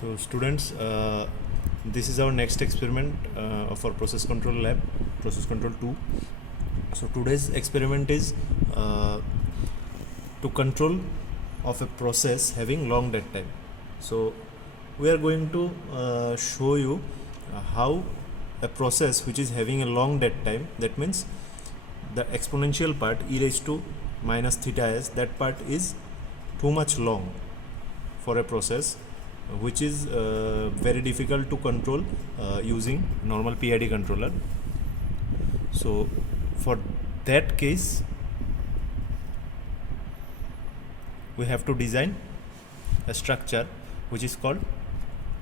So students, this is our next experiment of our process control lab, process control 2. So today's experiment is to control of a process having long dead time. So we are going to show you how a process which is having a long dead time, that means the exponential part e raised to minus theta s, that part is too much long for a process which is very difficult to control using normal PID controller. So for that case we have to design a structure which is called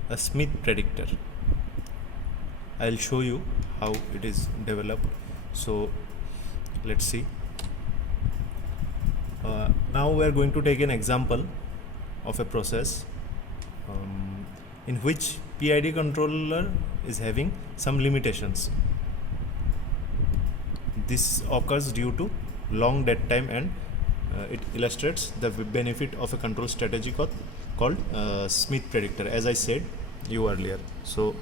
a Smith predictor. I'll show you how it is developed. So let's see. Now we are going to take an example of a process in which PID controller is having some limitations. This occurs due to long dead time, and it illustrates the benefit of a control strategy called Smith predictor, as I said you earlier. So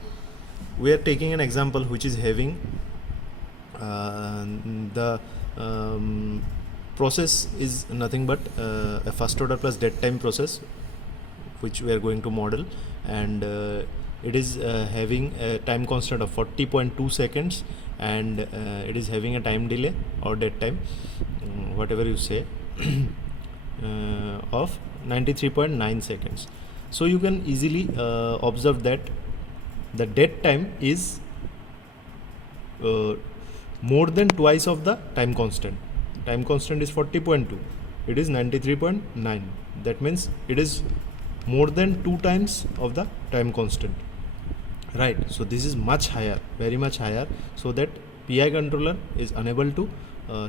we are taking an example which is having the process is nothing but a first order plus dead time process which we are going to model, and it is having a time constant of 40.2 seconds, and it is having a time delay or dead time, whatever you say, of 93.9 seconds. So you can easily observe that the dead time is more than twice of the time constant. Time constant is 40.2, it is 93.9. That means it is more than 2 times of the time constant, right? So this is much higher, very much higher, so that PI controller is unable to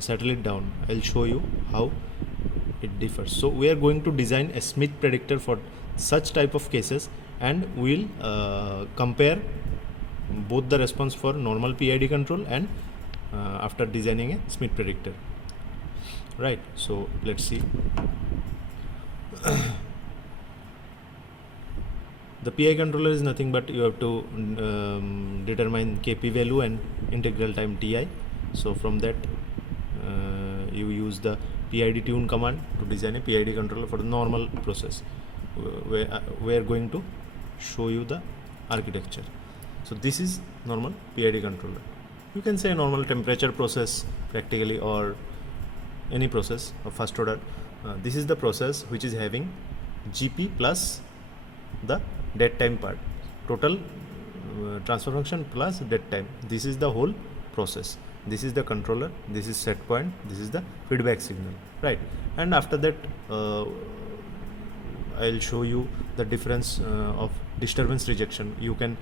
settle it down. I'll show you how it differs. So we are going to design a Smith predictor for such type of cases, and we'll compare both the response for normal PID control and after designing a Smith predictor, right? So let's see. The PI controller is nothing but you have to determine Kp value and integral time Ti. So from that you use the PID tune command to design a PID controller for the normal process. We are going to show you the architecture. So this is normal PID controller. You can say normal temperature process practically, or any process of first order. This is the process which is having GP plus the dead time part, total transfer function plus dead time. This is the whole process. This is the controller, this is set point, this is the feedback signal, right? And after that I'll show you the difference of disturbance rejection. You can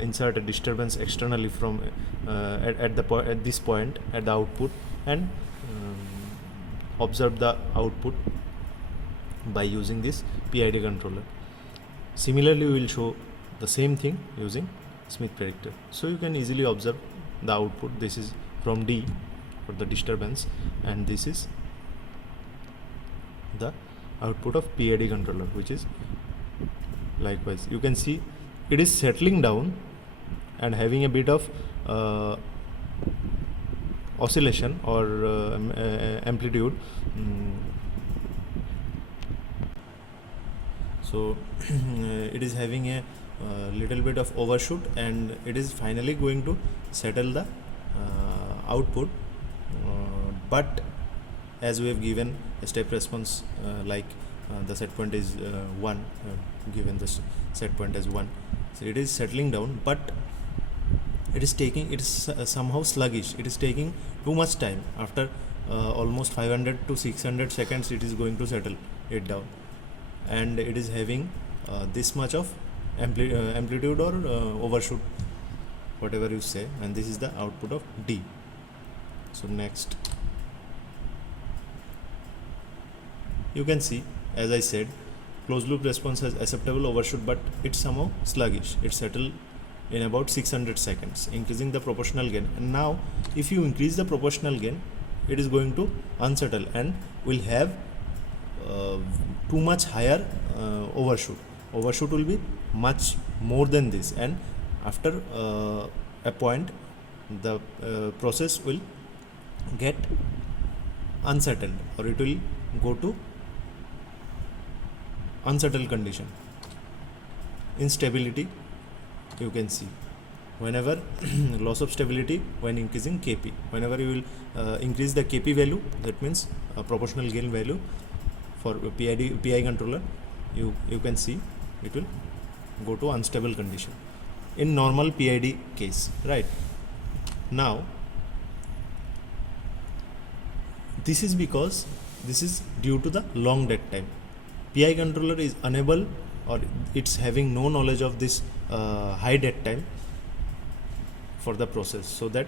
insert a disturbance externally from at this point at the output, and observe the output by using this PID controller. Similarly, we will show the same thing using Smith predictor. So you can easily observe the output. This is from D for the disturbance, and this is the output of PID controller, which is likewise. You can see it is settling down and having a bit of oscillation or amplitude. So it is having a little bit of overshoot, and it is finally going to settle the output, but as we have given a step response like the set point is 1, given the set point as 1, so it is settling down, but it is somehow sluggish. It is taking too much time. After almost 500 to 600 seconds it is going to settle it down, and it is having this much of amplitude or overshoot, whatever you say, and this is the output of D. So next, you can see, as I said, closed loop response has acceptable overshoot, but it's somehow sluggish. It settled in about 600 seconds, increasing the proportional gain. And now if you increase the proportional gain, it is going to unsettle and will have too much higher overshoot. overshoot will be much more than this, and after a point the process will get unsettled, or it will go to unsettled condition, instability. You can see whenever loss of stability when increasing Kp, whenever you will increase the Kp value, that means proportional gain value for PI controller, you can see it will go to unstable condition in normal PID case, right? Now this is because this is due to the long dead time. PI controller is unable, or it's having no knowledge of this high dead time for the process, so that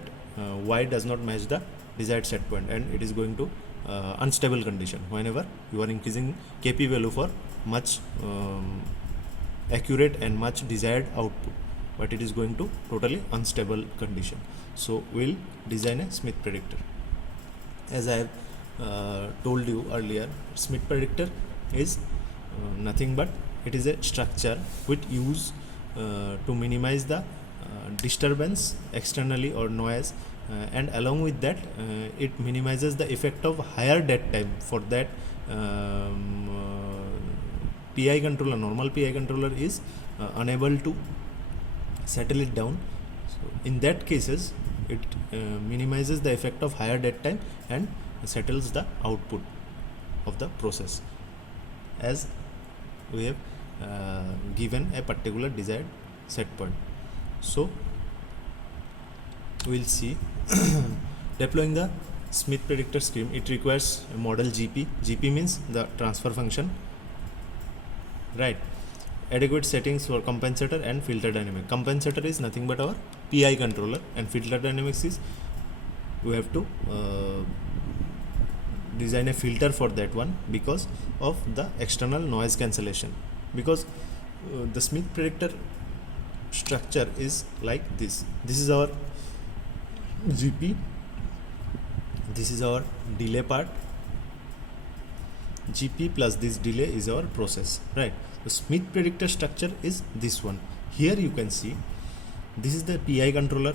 Y does not match the desired set point, and it is going to unstable condition whenever you are increasing Kp value for much accurate and much desired output, but it is going to totally unstable condition. So we'll design a Smith predictor. As I have told you earlier, Smith predictor is nothing but it is a structure which use to minimize the disturbance externally or noise, and along with that it minimizes the effect of higher dead time. For that PI controller, normal PI controller is unable to settle it down. So in that cases it minimizes the effect of higher dead time and settles the output of the process as we have given a particular desired set point. So we'll see deploying the Smith predictor scheme. It requires a model GP. GP means the transfer function, right? Adequate settings for compensator and filter dynamic. Compensator is nothing but our PI controller, and filter dynamics is we have to design a filter for that one because of the external noise cancellation. Because the Smith predictor structure is like this. This is our GP, this is our delay part. GP plus this delay is our process, right? The Smith predictor structure is this one. Here you can see this is the PI controller,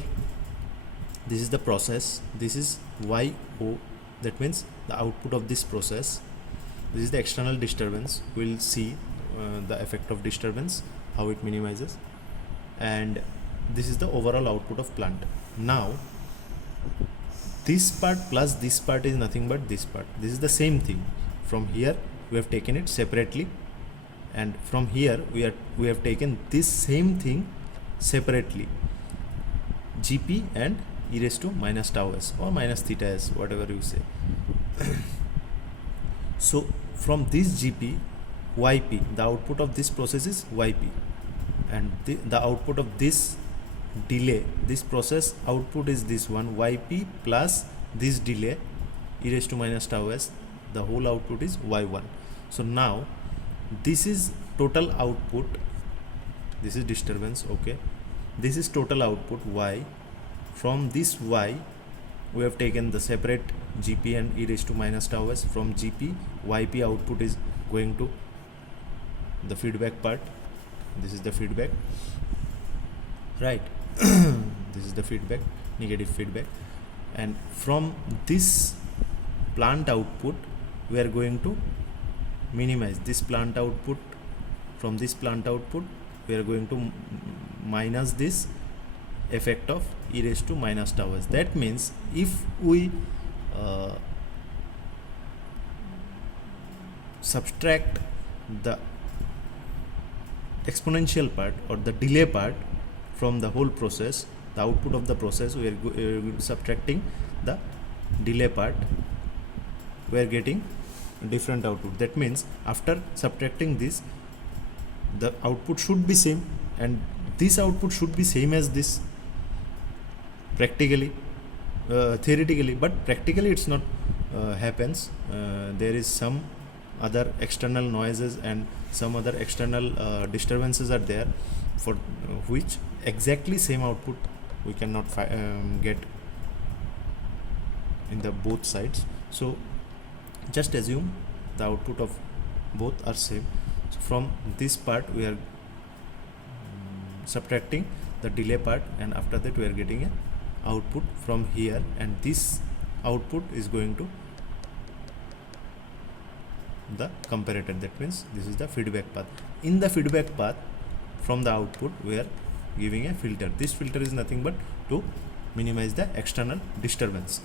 this is the process, this is YO, that means the output of this process. This is the external disturbance. We'll see the effect of disturbance, how it minimizes, and this is the overall output of plant. Now this part plus this part is nothing but this part. This is the same thing. From here we have taken it separately, and from here we have taken this same thing separately, GP and e raised to minus tau s or minus theta s, whatever you say. So from this GP, YP, the output of this process is YP, and the output of this delay, this process output is this one, YP plus this delay e raised to minus tau s, the whole output is Y1. So now this is total output, this is disturbance, okay, this is total output Y. From this Y we have taken the separate GP and e raised to minus tau s. From GP, YP output is going to the feedback part. This is the feedback, right? This is the feedback, negative feedback, and from this plant output we are going to minimize this plant output. From this plant output we are going to minus this effect of e raised to minus tau s. That means if we subtract the exponential part or the delay part from the whole process, the output of the process, we are subtracting the delay part, we are getting different output. That means after subtracting this, the output should be same, and this output should be same as this practically, theoretically, but practically it's not happens. There is some other external noises and some other external disturbances are there, for which exactly same output we cannot get in the both sides. So just assume the output of both are same. So from this part we are subtracting the delay part, and after that we are getting a output from here, and this output is going to the comparator. That means this is the feedback path. In the feedback path, from the output we are giving a filter. This filter is nothing but to minimize the external disturbance,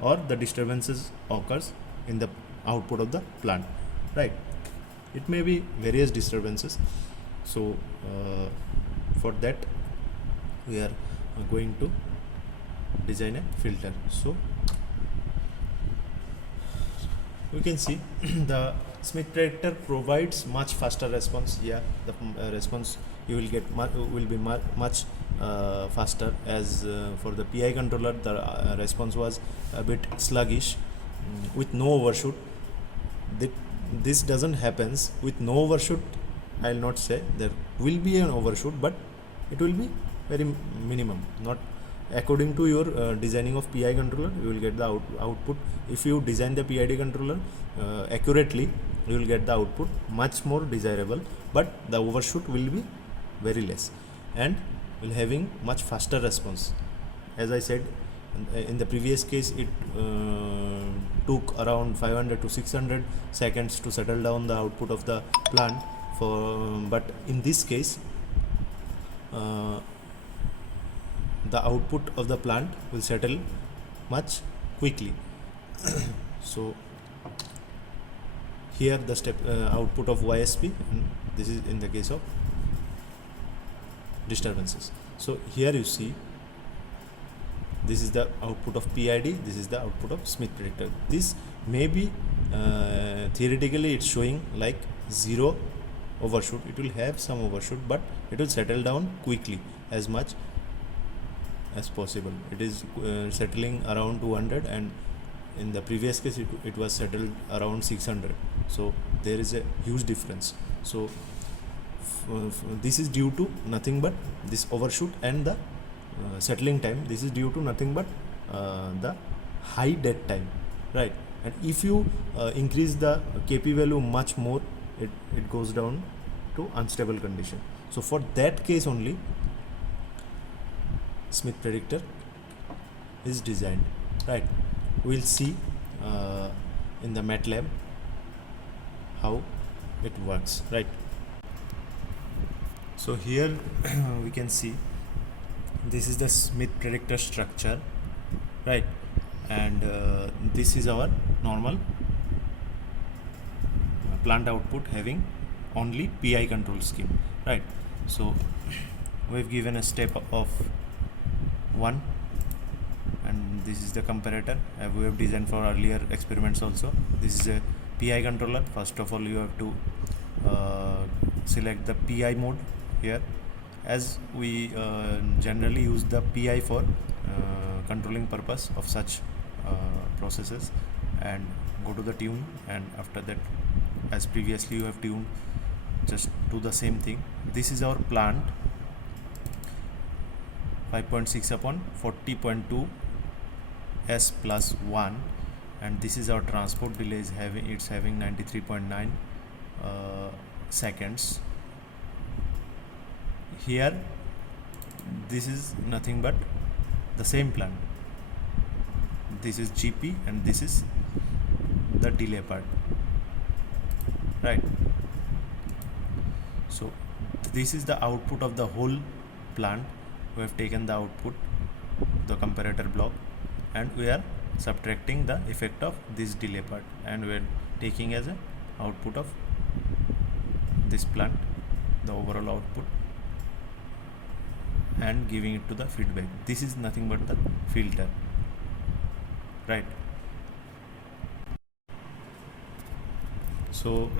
or the disturbances occurs in the output of the plant, right? It may be various disturbances. So for that we are going to design a filter. So we can see the Smith predictor provides much faster response. Yeah, the response you will get will be much faster, as for the PI controller the response was a bit sluggish with no overshoot. This doesn't happens with no overshoot. I'll not say there will be an overshoot, but it will be very minimum. Not according to your designing of PI controller, you will get the output. If you design the PID controller accurately, you will get the output much more desirable, but the overshoot will be very less and will having much faster response. As I said in the previous case, it took around 500 to 600 seconds to settle down the output of the plant. But in this case the output of the plant will settle much quickly. So here the step output of YSP, and this is in the case of disturbances. So here you see this is the output of PID, this is the output of Smith predictor. This may be theoretically it's showing like zero overshoot. It will have some overshoot, but it will settle down quickly as much as possible. It is settling around 200, and in the previous case it was settled around 600. So there is a huge difference. So this is due to nothing but this overshoot and the settling time. This is due to nothing but the high dead time, right? And if you increase the Kp value much more, it goes down to unstable condition. So for that case only Smith predictor is designed, right? We'll see in the MATLAB how it works, right? So here we can see this is the Smith predictor structure, right? And this is our normal plant output having only PI control scheme, right? So we've given a step of 1, and this is the comparator we have designed for earlier experiments also. This is a PI controller. First of all you have to select the PI mode here, as we generally use the PI for controlling purpose of such processes, and go to the tune, and after that, as previously you have tuned, just do the same thing. This is our plant 5.6 upon 40.2 s plus 1, and this is our transport delay is having 93.9 seconds. Here this is nothing but the same plant. This is GP and this is the delay part, right? So this is the output of the whole plant. We have taken the output, the comparator block, and we are subtracting the effect of this delay part, and we are taking as a output of this plant, the overall output, and giving it to the feedback. This is nothing but the filter, right? So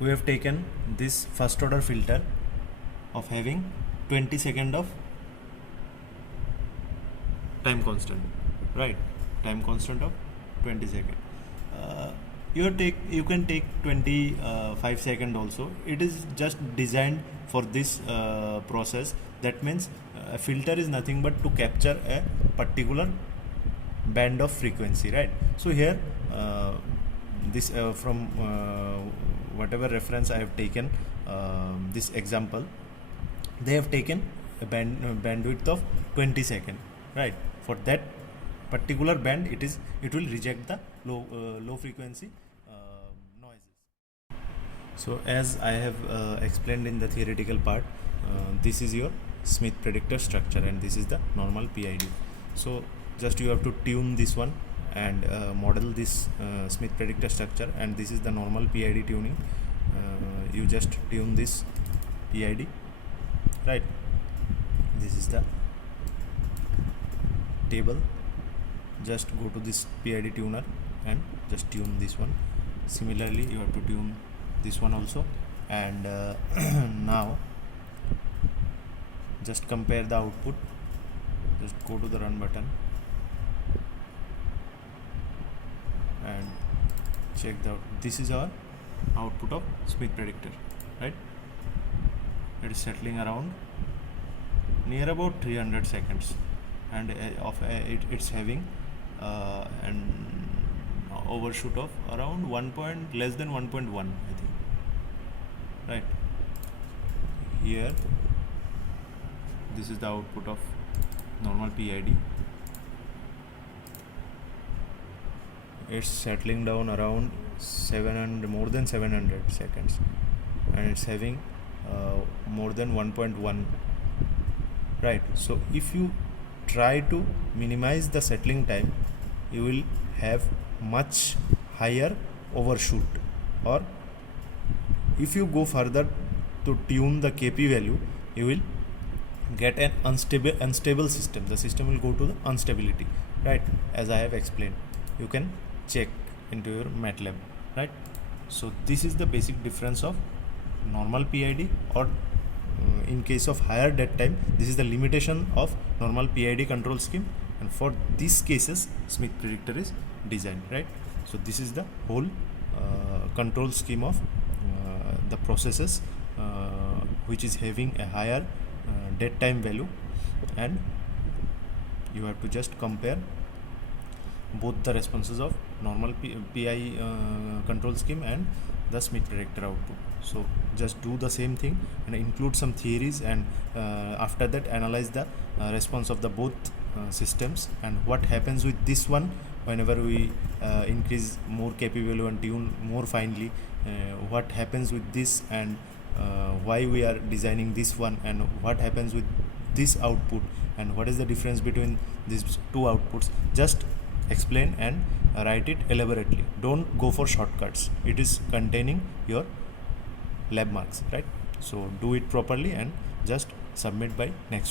we have taken this first order filter of having 20 second of time constant, right? Time constant of 20 second. You can take 25 second also. It is just designed for this process. That means a filter is nothing but to capture a particular band of frequency, right? So here this from whatever reference I have taken this example, they have taken a bandwidth of 20 second, right? For that particular band, it will reject the low frequency noises. So as I have explained in the theoretical part, this is your Smith predictor structure and this is the normal PID. So just you have to tune this one and model this Smith predictor structure, and this is the normal PID tuning. You just tune this PID, right? This is the table. Just go to this PID tuner and just tune this one. Similarly, you have to tune this one also, and now just compare the output. Just go to the run button and check the this is our output of Smith predictor, right? It is settling around near about 300 seconds, and it's having an overshoot of around less than 1.1, I think, right? Here this is the output of normal PID. It's settling down around 700, more than 700 seconds, and it's having more than 1.1, right? So if you try to minimize the settling time, you will have much higher overshoot, or if you go further to tune the KP value, you will get an unstable system. The system will go to the instability, right? As I have explained, you can check into your MATLAB, right? So this is the basic difference of normal PID, or in case of higher dead time, this is the limitation of normal PID control scheme, and for these cases Smith predictor is designed, right? So this is the whole control scheme of the processes which is having a higher dead time value, and you have to just compare both the responses of normal PI control scheme and the Smith predictor output. So just do the same thing and include some theories, and after that analyze the response of the both systems, and what happens with this one whenever we increase more KP value and tune more finely, what happens with this, and why we are designing this one, and what happens with this output, and what is the difference between these two outputs. Just explain and write it elaborately. Don't go for shortcuts. It is containing your lab marks, right? So do it properly and just submit by next